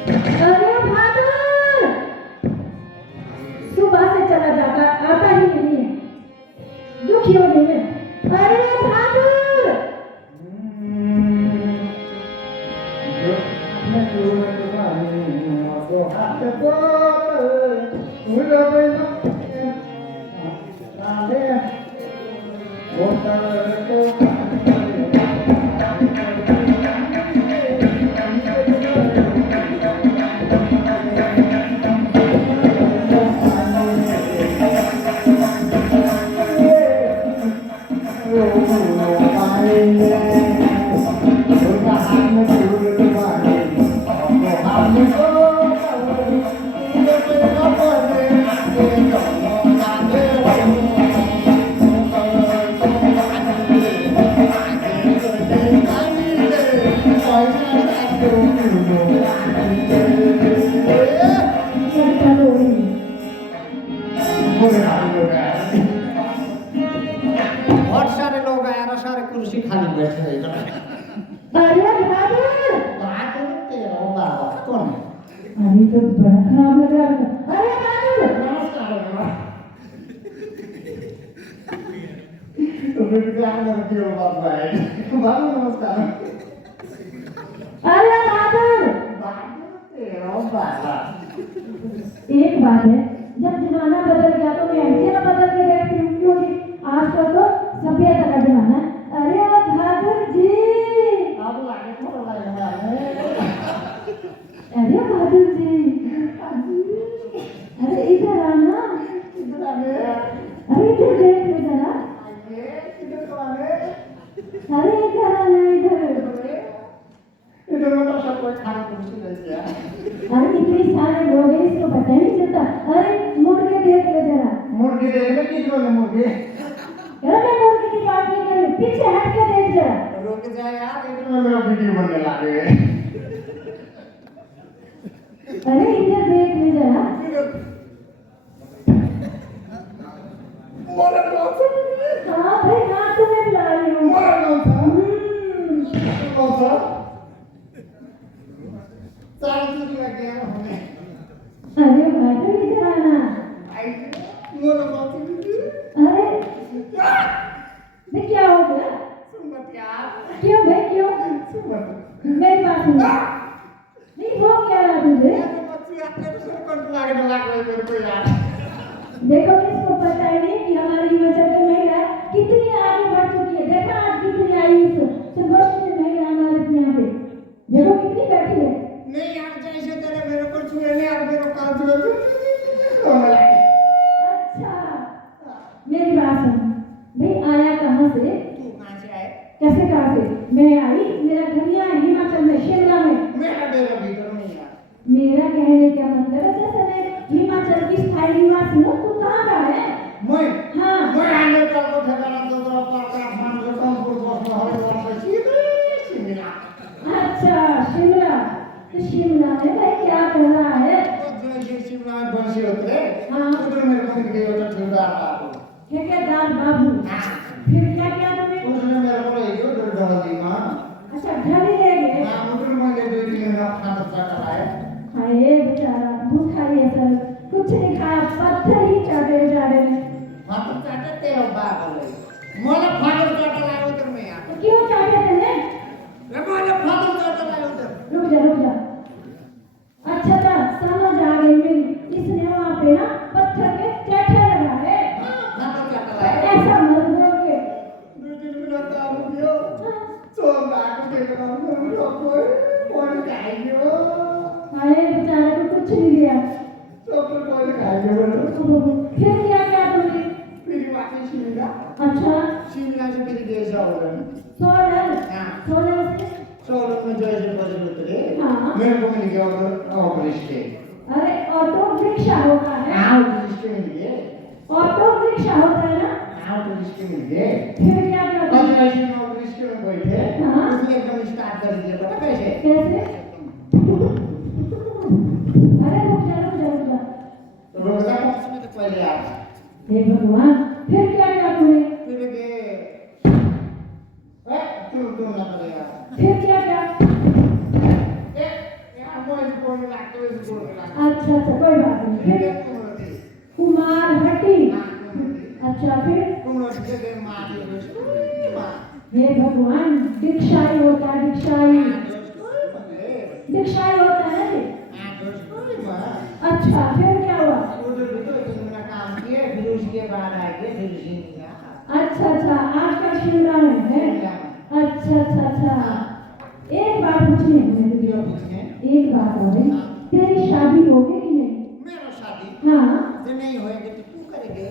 अरे बहादुर, सुबह से चला जाता आता ही नहीं है, दुखी हो गई मैं। अरे बहादुर, बहुत सारे लोग आए ना, सारे कुर्सी खाली बैठे हैं इधर। अरे बहादुर, बहादुर तेरा बाबा कौन है? अरे तो बड़ा खराब लग रहा है। अरे बहादुर, नमस्कार। तुम्हें भी क्या करती हो बाबा है? बाबा नमस्कार। अरे बहादुर, बहादुर तेरा बाबा। एक बात है, जब जमाना बदल गया तो मैं ऐसे ना बदल के देखती हूँ, क्यों जी? आजकल तो सभ्यता का जमाना है। अरे बहादुर जी, आप लागे थोड़ा लागे मारे। अरे बहादुर जी, अरे इधर आना, इधर आगे। अरे इधर देख ले जरा, आगे इधर तो आगे। अरे इधर आना, इधर। इधर में तो सब कोई खाना कुर्सी ले गया। अरे इतने सारे लोग हैं, इसको पता ही नहीं चलता। अरे मुड़ के देख ले जरा। मुर्गी देखने की जो है मुर्गी। अरे मुर्गी की बात नहीं कर रही, पीछे हट के देख जरा। रुक जा यार, इधर में मेरा वीडियो बनने लगे। अरे इधर देख ले जरा। मोरा कौन सा? हाँ भाई, हाँ तुम्हें बुला रही हूँ। मोरा कौन सा? कौन सा? सारी चीज लग गया हमें। अरे बहादुर, इधर आना। मोरा कौन सी? अरे क्या हो गया? सुमत यार। क्यों भाई, क्यों? सुमत। मेरी बात सुनो। नहीं, हो क्या रहा तुझे? यार तो बच्ची आते तो सर कौन लागने लग गई मेरे को यार। देखो, इसको पता ही नहीं कि हमारी हिमाचल की महिला कितनी आगे बढ़ चुकी है। देखा आज कितनी आई इस संगोष्ठी में महिला हमारे यहाँ पे, देखो कितनी बैठी है। नहीं यार, जैसे तेरे मेरे को छुए नहीं यार, मेरे को काल छुए। अच्छा, मेरी बात सुन भाई, आया कहाँ से? तू कहाँ से आए? कैसे कहाँ से? मैं आई, मेरा घर यहाँ है हिमाचल में, शिमला में। मेरा डेरा भीतर नहीं यार। मेरा कहने का मतलब है, जैसे मैं हिमाचल की स्थायी निवासी हूँ, तू कहाँ का है? मैं हाँ, आने का को ठेकाना दो दो पर का मान जो कानपुर बस में हरिद्वार से सीधे शिमला। अच्छा शिमला। तो शिमला में भाई क्या कर रहा है? तो जैसे शिमला में बंसी होते हैं, हाँ। उधर मेरे को मिल गई उधर ठेकेदार बाबू। ठेकेदार बाबू। हाँ। फिर क्या किया तुमने? उसने मेरे को ले गया उधर डाल दी माँ। अच्छा, ढली ले गए। हाँ, उधर मैंने 2 दिन खाना चलाया। हाय बेचारा, भूखा ही है सर, कुछ नहीं खाया, पत्थर ही चाटे जा रहे हैं। फाटक चाटे तेरा बाप है। मोला फाटक चाटे लाया उधर में यार। तो क्यों चाटे थे? मैं मोला फाटक चाटे लाया उधर। रुक जा, रुक जा। अच्छा था, समझ आ गई मेरी। इसने वहाँ पे ना पत्थर के चाटे लगाए। फाटक चाटे लाया। ऐसा मत बोलिए। 2 दिन में लगता है रुपयो। सोम लाख के काम में कोई कौन खाएगा? हाय बेचारे को कुछ नहीं दिया। तो फिर कौन खाएगा बोलो? फिर क्या किया तुमने? मेरी बात नहीं सुनेगा। अच्छा, शिमला से मेरी देश आवरण। सोलर। हाँ। सोलर से? सोलर में जैसे बस उतरे। हाँ। मेरे को मिल गया उधर ऑटो रिक्शे। अरे ऑटो रिक्शा होता है? हाँ, ऑटो रिक्शे मिल गए। ऑटो रिक्शा होता है ना? हाँ, ऑटो रिक्शे मिल गए। फिर क्या किया और तुमने? जैसे मैं ऑटो रिक्शे में बैठे, हाँ। उसने एकदम स्टार्ट कर दिया, पता कैसे? कैसे? अरे रुक जा, रुक जा, रुक जा। तो रोजा पहुंचने के पहले आप। हे भगवान, फिर क्या किया तुमने? फिर के तू ना पड़ेगा। फिर क्या किया? यार मोबाइल फोन अच्छा अच्छा कोई बात नहीं। फिर कुमरती कुमार हट्टी। हाँ कुमरती अच्छा फिर कुमरती के माँ की दोस्त माँ हे भगवान दीक्षाई होता है दीक्षाई दीक्षाई होता है जी। अच्छा फिर क्या हुआ? काम किए फिर उसके बाद आएंगे फिर शिमला। अच्छा अच्छा आज का शिमला में है। अच्छा अच्छा अच्छा एक बात पूछनी है मुझे क्यों तुझे। पूछने? एक बात हो गई तेरी शादी होगी कि नहीं? मेरा शादी हाँ जो नहीं होएगी तो तू करेंगे।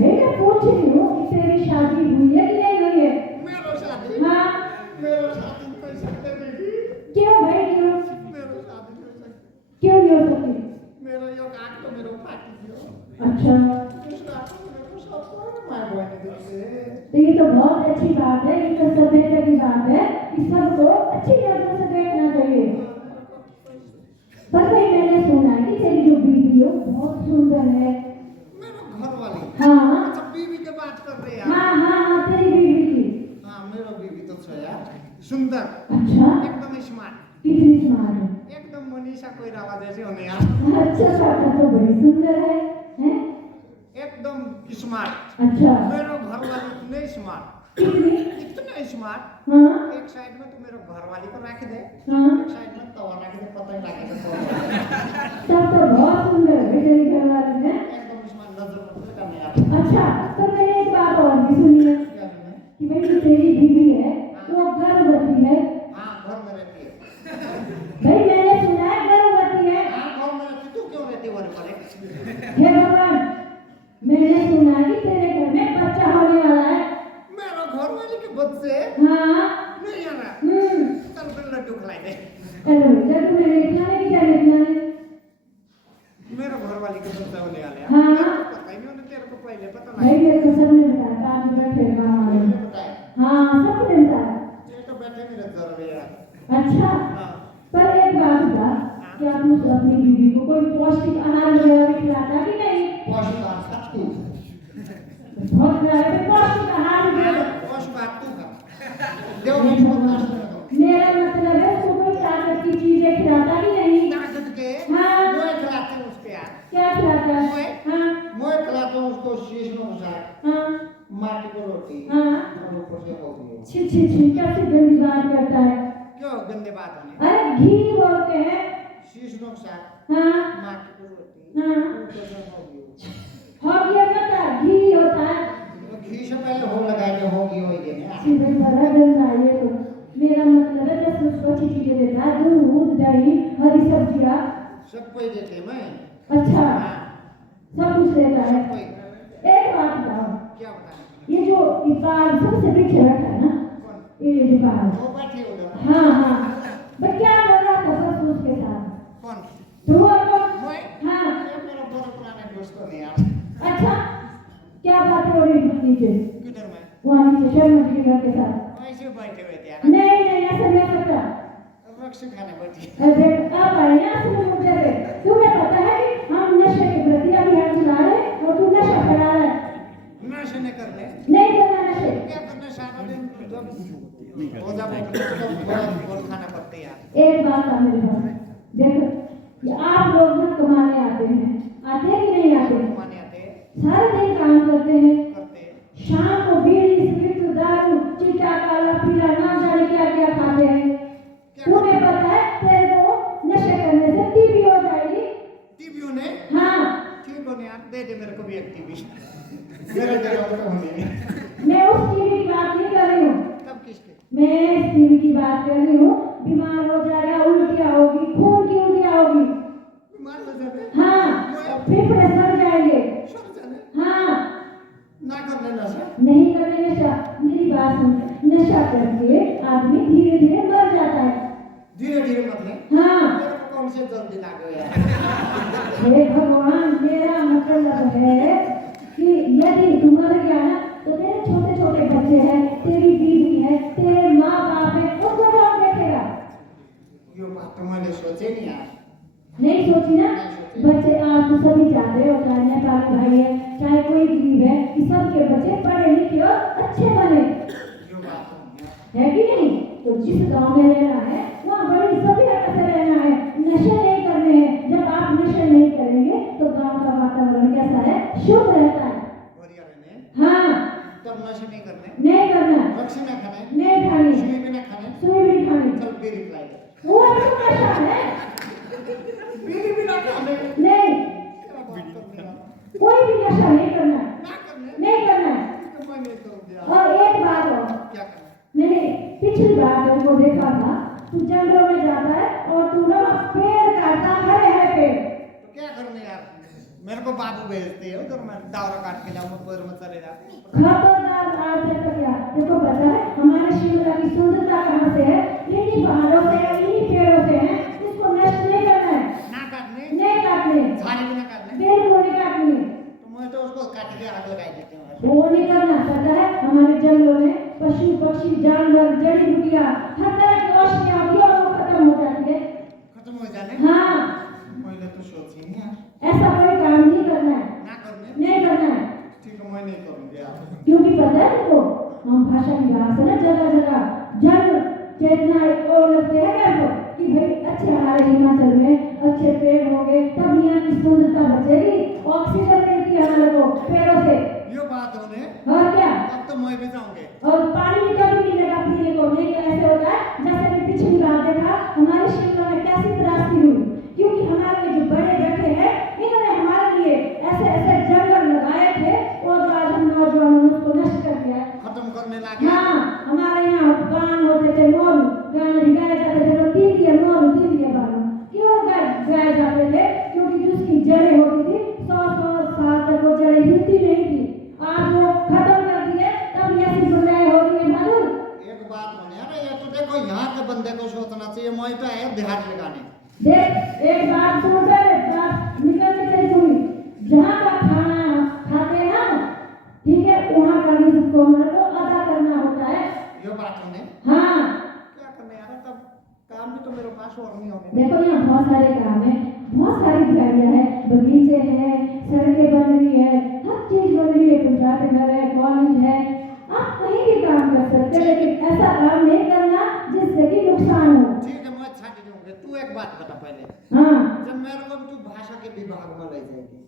मैं पूछ रही हूँ कि तेरी शादी हुई है कि नहीं हुई है? मेरा शादी हाँ मेरा शादी नहीं हो सकते बेटी। क्यों भाई क्यों? मेरा शादी नहीं हो सकती। क्यों नहीं हो सकती? मेरा यो आँख तो मेरे फाटी दियो। अच्छा दूसरा तो मेरे को सब माय बहन दिखते। तो ये तो बहुत अच्छी बात है। ये तो सभ्यता की बात है कि सबको अच्छी नजरों से देखना चाहिए। पर भाई मैंने सुना है कि तेरी जो बीवी हो बहुत सुंदर है। मेरा घर वाली हाँ अच्छा बीवी के बात कर रहे हैं हाँ हाँ हाँ तेरी बीवी की। हाँ मेरा बीवी तो छ यार सुंदर अच्छा एकदम स्मार्ट कितनी स्मार्ट है? एकदम मनीषा कोइराला जैसे होने यार अच्छा अच्छा तो बड़ी सुंदर है हैं? एकदम स्मार्ट। अच्छा मेरा घर वाली इतने स्मार्ट कितनी? इतने स्मार्ट हाँ एक साइड में तो मेरे घर वाली को रख दे हाँ एक साइड में तवा रख दे पता ही लगे तो तब तो बहुत सुंदर है तेरी घरवाली है। एकदम स्मार्ट नजर मत करने यार। अच्छा तो मैंने एक बात और भी सुनी है क्या सुने? कि भाई जो तेरी बीवी है वो गर्भवती है। हाँ घर में रहती है। भाई मैंने सुना है गर्भवती है। हाँ घर में रहती तू क्यों रहती वन पर हे भगवान मैंने सुना है कि तेरे घर में बच्चा होने वाला है। मेरा घर वाले के बच्चे हाँ नहीं आ रहा चल फिर लड्डू खिलाई दे। चलो लड्डू मैंने खिलाने की क्या खिलाने? मेरा घर वाले के बच्चा होने वाले हैं। हाँ। पता ही नहीं उन्हें तेरे को पहले पता भाई लगा। मेरे को सबने बताया काफी बड़ा ठेका हमारे। मुझे बताया हाँ सबने बताया। ये तो बैठे मेरे जर में यार। अच्छा हाँ पर एक बात बता क्या तू अपनी बीवी को कोई पौष्टिक आहार वगैरह खिलाता कि नहीं? पौष्टिक आहार खा तू। बहुत खिलाते पौष्टिक आहार वगैरह। पौष्टिक आहार तू खा। देव मुझे नाश्ता कर दो। मेरा मतलब है उसको कोई ताकत की चीजें खिलाता कि नहीं? ताकत के हाँ। मोए खिलाते हैं उसके यार। क्या खिलाता है? मोए? हाँ मोए खिलाते हैं उसको शीश में घुसा हाँ माटी को रोटी हाँ और ऊपर से होगी। छी छी छी कैसी गंदी बात करता है। क्यों गंदे बात होने? अरे घी बोलते हैं। शीश में घुसा हाँ माटी को रोटी हाँ ऊपर से होगी। हो गया पता घी होता है। तो घी से पहले हो लगाए जो होगी वही देने। सीधे बड़ा गंदा है ये तो। मेरा मतलब है जैसे उसको अच्छी चीजें देता है दूध दही हरी सब्जियाँ सब कोई देते हैं मैं। अच्छा हाँ सब कुछ देता है। सब कोई। एक बात बताओ क्या बताएं? ये जो बाल सबसे पीछे बैठा है ना कौन? ये जो बाल वो बैठी उधर। हाँ हाँ मैं क्या बोल रहा था ससुर उसके साथ कौन? ध्रुव को मैं? हाँ ये मेरा बड़ा पुराना दोस्त को नहीं यार। अच्छा क्या बात हो रही है नीचे किधर में? वहाँ नीचे शर्मा जी के घर के साथ? ऐसे बैठे हुए थे यार। नहीं नहीं ऐसा नहीं हो सकता। रक्स खाने बैठी। अरे अब आए ना असली मुद्दे पे। तुम्हें पता है कि हम नशे के प्रति अभियान चला रहे हैं और तू नशा फैला रहा है। नशे नहीं करने। नहीं करना नशे। क्या करने सारा दिन जब हो जाए तो बहुत खाना पड़ते हैं यार। एक बात है मेरे पास देखो ये आप लोग ना कमाने आते हैं कि नहीं आते? माने आते सारे दिन काम करते हैं करते शाम को बीड़ी सिगरेट दारू चिट्टा काला पीला ना जाने क्या क्या खाते हैं। तुम्हें पता है तेरे को नशे करने से टीबी हो जाएगी। टीवी होने? हाँ ठीक होने यार दे दे मेरे को भी एक टीवी। मेरे जगह तो होने। मैं उस टीवी की बात नहीं कर रही हूँ। तब किसके? मैं इस टीवी की बात कर रही हूँ। बीमार हो जाएगा उल्टियाँ होगी खून की उल्टियाँ होगी। बीमार हो जाते? हाँ फेफड़े सड़ जाएंगे। सब जाने। हाँ ना करने नशा। नहीं करने नशा। मेरी बात सुन नशा करके आदमी धीरे धीरे मर जाता है। धीरे धीरे मतलब? हाँ मेरे को कौन से जल्दी लागे यार? हे भगवान मेरा मतलब है कि यदि तू मर गया ना तो तेरे छोटे छोटे बच्चे हैं तेरी बीवी है तेरे माँ बाप है उनको कौन देखेगा? ये बात तो मैंने सोचे नहीं यार। नहीं सोची ना? बच्चे आज तो सभी चाहते हो चाहे नेपाली भाई है चाहे कोई गरीब है कि सबके बच्चे पढ़े लिखे और अच्छे बने ये बात तो है कि नहीं? तो जिस गांव में रहना है वहाँ बड़ी सभ्यता से रहना है नशे नहीं करने हैं। जब बाबू भेजते हो तो मैं दावरा काट के जाऊँ पैर में चले जाते हैं। खबरदार आज तक क्या देखो पता है हमारे शिमला की सुंदरता कहाँ से है इन्हीं पहाड़ों से है इन्हीं पेड़ों से है इसको नष्ट नहीं करना है ना काटने नहीं काटने झाड़ी भी ना काटने बिल्कुल नहीं काटनी तो मैं तो उसको काट के आग लगा देते हैं। वो नहीं करना पता है हमारे जंगलों में पशु पक्षी जानवर जड़ी बूटियां हर तरह की औषधियां भी और वो खत्म हो जाती है खत्म हो जाने हाँ मैंने तो सोची नहीं यार ऐसा कोई काम नहीं करना है ना करने नहीं करना है ठीक है मैं नहीं करूँगी यार। क्योंकि पता है तुमको हम भाषा विभाग से ना जगह जगह जन चेतना और लगते हैं क्या को कि भाई अच्छे हमारे हिमाचल में अच्छे पेड़ होंगे तब यहाँ की सुंदरता बचेगी ऑक्सीजन मिलती है हमारे को पेड़ों से ये बात होने और क्या तब तो मैं भी जाऊँगे। और पानी भी कभी मिलेगा पीने को नहीं तो ऐसे होता है जैसे मैं पिछली बार देखा हमारे शिमला में कैसी त्रासदी हुई क्योंकि हमारे जो बड़े बैठे हैं इन्होंने हमारे लिए ऐसे ऐसे जंगल लगाए थे और जो आज हम नौजवानों ने उसको नष्ट कर दिया है। खत्म करने लगे। हाँ हमारे यहाँ गान होते थे मोर गाने गाए जाते थे तो तीन दिए बाल क्यों गाए जाते थे क्योंकि जिसकी जड़ें होती थी 100 साल तक वो जड़ें हिलती नहीं थी आज वो खत्म कर दिए तब ये ऐसी बुराई हो रही है बहादुर। एक बात होने यार ये तो देखो यहाँ के बंदे को सोचना चाहिए मैं तो आया देहात लगाने। देख एक बात सुन पहले बात निकल के सुनी जहाँ का खाना खाते हैं हम ठीक है वहाँ का भी सबको हमारे को अदा करना होता है। ये बात होने हाँ क्या करने यार तब काम भी तो मेरे पास और नहीं होने। देखो यहाँ बहुत सारे काम है बहुत सारी गाड़ियाँ हैं बगीचे हैं सड़कें बन रही है हर चीज बन रही है पंचायत घर है कॉलेज है आप कहीं भी काम कर सकते हैं लेकिन ऐसा काम नहीं करना जिससे कि नुकसान हो। ठीक है मैं छाट दूंगा तू एक बात बता पहले हाँ जब मेरे को तू भाषा के विभाग में ले जाएगी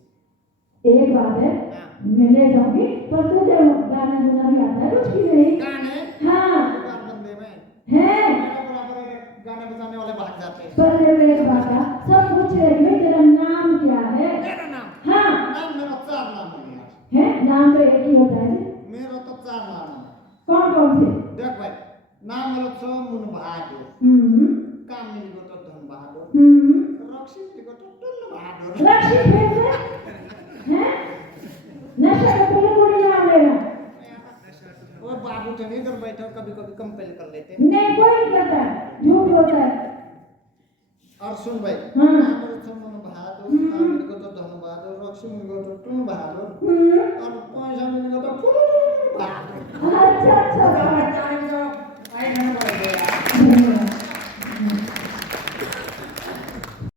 एक बात है हाँ। मैं ले जाऊंगी पर तुझे गाना गुना भी आता है कुछ भी नहीं। गाने हाँ बात बंदे में है मेरे बराबर गाने बजाने वाले भाग जाते हैं। पर मेरे एक बात है सब पूछ रहे हैं तेरा नाम क्या है। मेरा नाम हाँ नाम मेरा 4 नाम है यार। है नाम तो एक ही होता है जी मेरा तो 4 नाम है। कौन कौन से देख भाई नाम मेरा तो मुन बहादुर काम मिल गो तो धन बहादुर रक्षी मिल गो तो टुन बहादुर लक्ष्य फिर से हैं नशा का पूरी पूरी नाम लेना वो बाबू तो नहीं इधर बैठो कभी कभी कंपेल कर लेते हैं। नहीं कोई नहीं करता है झूठ बोलता है। और सुन भाई हाँ। नाम मेरा तो मुन बहादुर काम मिल गो तो धन बहादुर रक्षी मिल गो तो टुन बहादुर और पैसा मिल गो तो फुल बहादुर। अच्छा अच्छा